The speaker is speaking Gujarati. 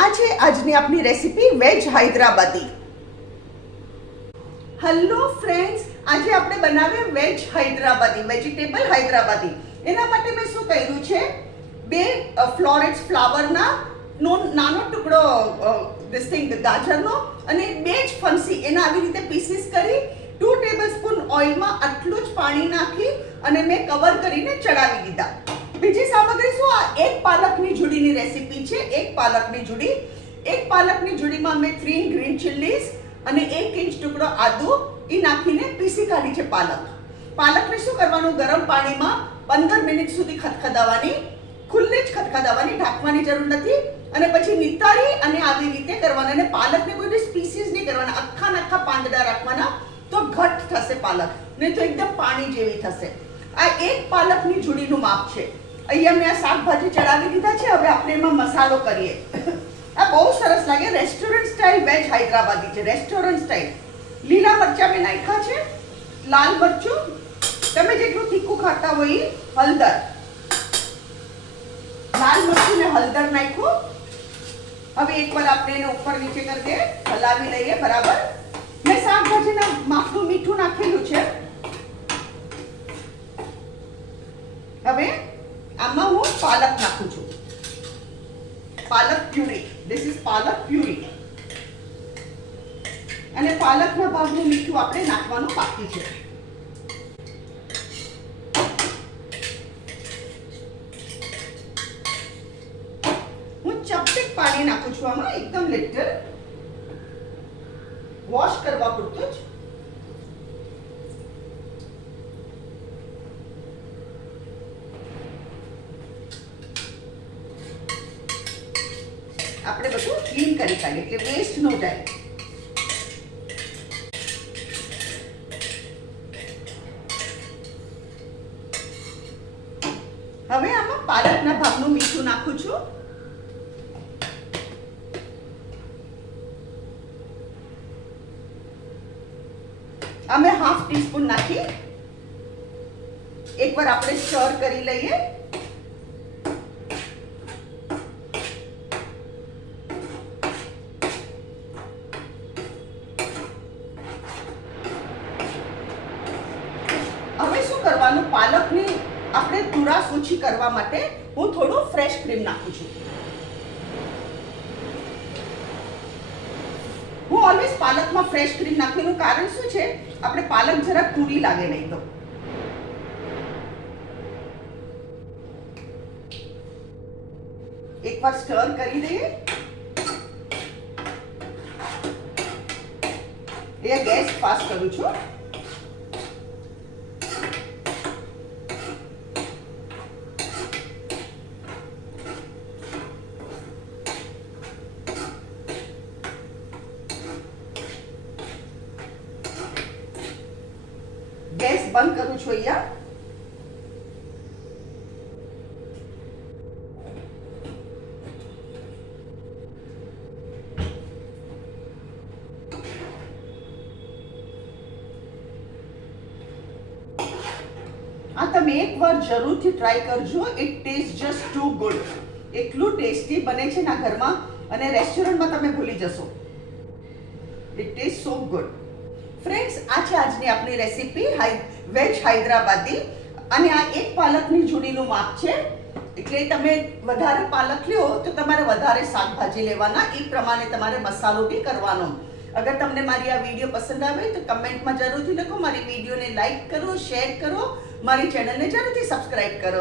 આ છે આજની આપણી recipe veg Hyderabadi. Hello friends, આજે આપણે બનાવીએ વેજ હૈદરાબાદી, વેજીટેબલ હૈદરાબાદી. એના માટે મેં શું કર્યું છે, બે ફ્લોરેટ્સ ફ્લાવરના નાનો ટુકડો ગાજરનો અને બે જ ફણસી એના આવી રીતે પીસીસ કરી 2 ટેબલસ્પૂન ઓઇલમાં આટલું જ પાણી નાખી અને મેં કવર કરીને ચડાવી દીધા. બીજી સામગ્રી શું, આ એક પાલકની જુડીની રેસીપી છે. એક પાલકની જુડીમાં મેં 3 ગ્રીન ચીલીઝ અને 1 ઇંચ ટુકડો આદુ એ નાખીને પીસી કાઢી છે. પાલકને શું કરવાનું, ગરમ પાણીમાં 15 મિનિટ સુધી ખદખદાવવાની, ખુલ્લે જ ખદખદાવવાની, ઢાંકવાની જરૂર નથી. અને પછી નિતારી અને આવી રીતે કરવાના. અને પાલકને કોઈ સ્પીસીસ નહીં કરવાના, આખા પાંદડા રાખવાના, તો ઘટ થશે પાલક, નહીં તો એકદમ પાણી જેવી થશે. આ એક પાલકની જુડીનું માપ છે. અહીંયા મેં આ શાકભાજી ચડાવી દીધા છે. હવે આપણે એમાં મસાલો કરીએ. આ બહુ સરસ લાગે, રેસ્ટોરન્ટ સ્ટાઇલ વેજ હૈદરાબાદી છે, રેસ્ટોરન્ટ સ્ટાઇલ. લીલા મરચા મેં નાખ્યા છે, લાલ મરચું તમે જેટલું તીખું ખાતા હોય એ, હળદર, લાલ મરચું ને હળદર નાખ્યું. હવે એકવાર આપણે એને ઉપર નીચે કરી દે, હલાવી લઈએ બરાબર. મેં શાકભાજીના માપનું મીઠું નાખેલું છે. હવે આમાં હું પાલક નાખું છું, પાલક puree. This is palak puree. અને પાલકના ભાગનું મીઠું આપણે નાખવાનું બાકી છે. હું ચપટીક પાણી નાખું છું આમાં, એકદમ લિટલ, વોશ કરવા પૂરતું જ. આપણે બધું ક્લીન કરી કાઢીએ એટલે વેસ્ટ ન જાય. હવે આમાં પાલકના ભાગનું મીઠું નાખું છું. અમે હાફ ટીસ્પૂન નાખી એકવાર આપણે સ્ટર કરી લઈએ. હવે શું કરવાનું, પાલકની આપણે તુરાશ ઓછી કરવા માટે હું થોડું ફ્રેશ ક્રીમ નાખું છું. હું ઓલવેઝ પાલકમાં ફ્રેશ ક્રીમ નાખવાનું કારણ શું છે, આપણે પાલક જરાક પૂરી લાગે નહીં તો. એકવાર સ્ટર કરી દઈએ. એ ગેસ ફાસ્ટ કરું છું. ગેસ બંધ કરું છું અહીંયા. આ તમે એકવાર જરૂરથી ટ્રાય કરજો. It taste just too good. એટલું ટેસ્ટી બને છે ના ઘરમાં, અને રેસ્ટોરન્ટમાં તમે ભૂલી જશો. It taste so good. Friends, આ છે આજની આપણી રેસીપી વેજ હૈદરાબાદી. અને આ એક પાલકની જુડીનું માપ છે, એટલે તમે વધારે પાલક લ્યો તો તમારે વધારે શાકભાજી લેવાના, એ પ્રમાણે તમારે મસાલો બી કરવાનો. અગર તમને મારી આ વિડીયો પસંદ આવે તો કમેન્ટમાં જરૂરથી લખો. મારી વિડીયોને લાઈક કરો, શેર કરો, મારી ચેનલને જરૂરથી સબસ્ક્રાઇબ કરો.